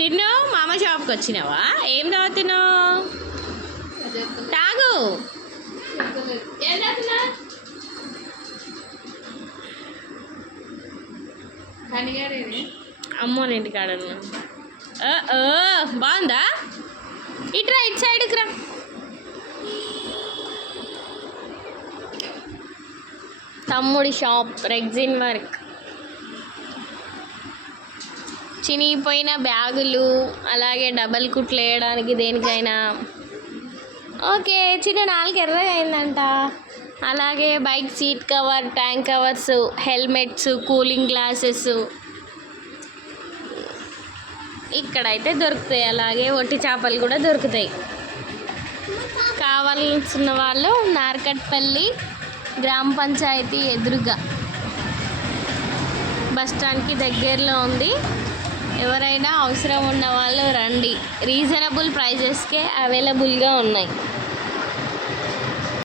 చిన్ను మామ షాప్కి వచ్చినావా? ఏం తాగుతున్నావు? తాగు. అమ్మోని ఇంటికాడ బాగుందా? ఇట్రా ఇటు సైడ్కి రా. తమ్ముడి షాప్ రెగ్జిన్ వర్క్, చినిగిపోయిన బ్యాగులు, అలాగే డబల్ కుట్లు వేయడానికి దేనికైనా. ఓకే, చిన్న 4 ఎర్రగా అయిందంట. అలాగే bike seat cover, tank covers, helmets, cooling glasses ఇక్కడైతే దొరుకుతాయి. అలాగే ఒట్టి చేపలు కూడా దొరుకుతాయి. కావాల్సిన వాళ్ళు నార్కట్పల్లి గ్రామ పంచాయతీ ఎదురుగా బస్టాండ్కి దగ్గరలో ఉంది. ఎవరైనా అవసరం ఉన్న వాళ్ళు రండి. రీజనబుల్ ప్రైజెస్కే అవైలబుల్గా ఉన్నాయి.